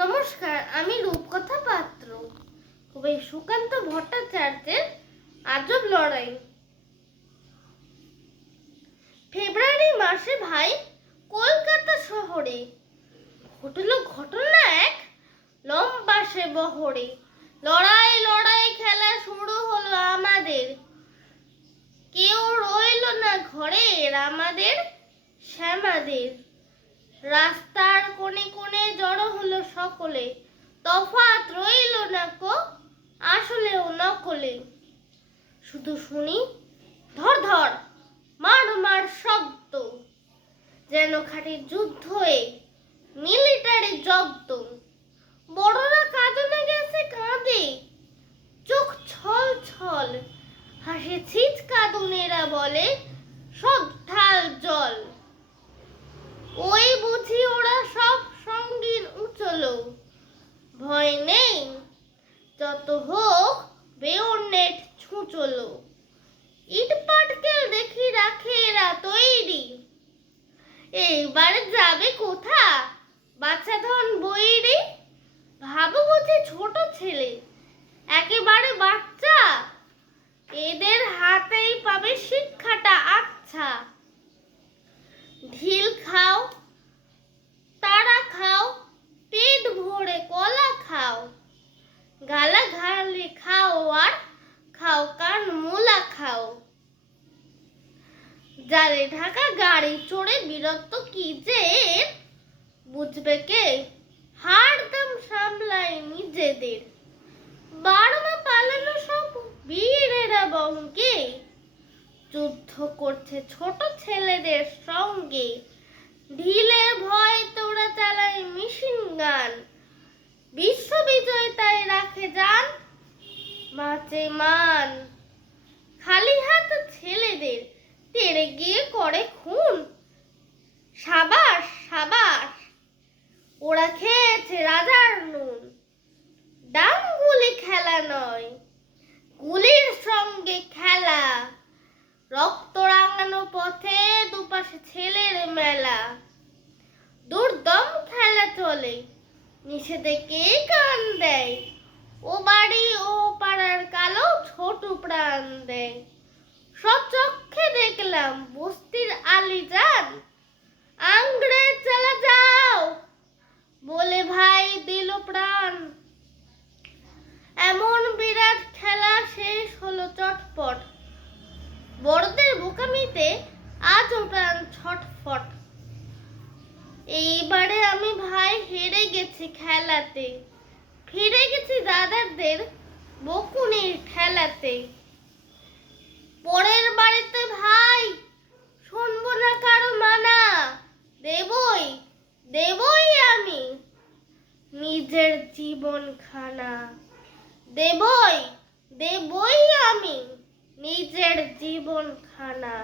নমস্কার, আমি রূপকথা পাত্র। কবি সুকান্ত ভট্টাচার্যের আজব লড়াই। ফেব্রুয়ারি মাসে ভাই কলকাতা শহরে ঘটল ঘটনা এক লম্বা সে বহরে। লড়াই লড়াই খেলা শুরু হলো আমাদের, কেউ রইল না ঘরে আমাদের শ্যামাদের। রাস্তার কোণে কোণে জড়ো হলো সকলে, তফাৎ রইল না কো আসলে ও নকলে। শুধু শুনি ধর ধর মার মার শব্দ, যেন খাঁটি যুদ্ধে মিলিটারি জব্দ। বড়রা কাঁদনে গেছে কাঁদে, চোখ ছল ছল, হাসে ছিচ কাঁদুনেরা বলে সব ঢাল জল। ওই বুঝি ওরা সব সঙ্গীন উচলো, ভয় নেই যত হোক বেয়োনেট ছুঁচলো। ইট পাটকেল দেখি রাখে এরা তৈরি, এইবার যাবে কোথা বাচ্চা ধন বৈরি। ভাবো বুঝি ছোট ছেলে একেবারে বাচ্চা, এদের হাতেই পাবে শিক্ষাটা আচ্ছা। ঢিল খাও তারা খাও, পেট ভরে কলা খাও, গালা ঘালে খাও আর খাও কান মূলা খাও। জালে ঢাকা গাড়ি চড়ে বীরত্ব কি যে বুঝবে কে, হাড় দাম সামলায় নিজেদের। বারমা পালানো সব বীরেরা বঙ্গে, যুদ্ধ করছে ছোট ছেলেদের সঙ্গে। ঢিলের ভয় তোরা চালায় মেশিন গান, বিশ্ব বিজয় তাই রাখে যান মাঝে মান। খালি হাত ছেলেদের তেড়ে গিয়ে করে খুন, সাবাস সাবাস ওরা খেয়েছে রাজার নুন। ডাং গুলি খেলা নয়, গুলির সঙ্গে খেলা, রক্ত রাঙানো পথে দুপাশে ছেলের মেলা। দুর্দম খেলা চলে, নিষেধে কে কান দেয়, ও বাড়ি ও পাড়ার কালো ছোট প্রাণ দেয়। সচক্ষে দেখলাম বস্তির আলীজান, আংড়ে চালা যাও বলে ভাই দিল প্রাণ। এমন বিরাট খেলা শেষ হলো চটপট, বড়দের বোকামিতে আজও প্রাণ ছটফট। এইবারে আমি ভাই হেরে গেছি খেলাতে, ফিরে গেছি দাদাদের বকুনির ঠেলাতে। পরের বাড়িতে ভাই শুনবো না কারো মানা, দেবই দেবই আমি নিজের জীবন খানা। দেবই দেবই আমি নিজের জীবন খানা।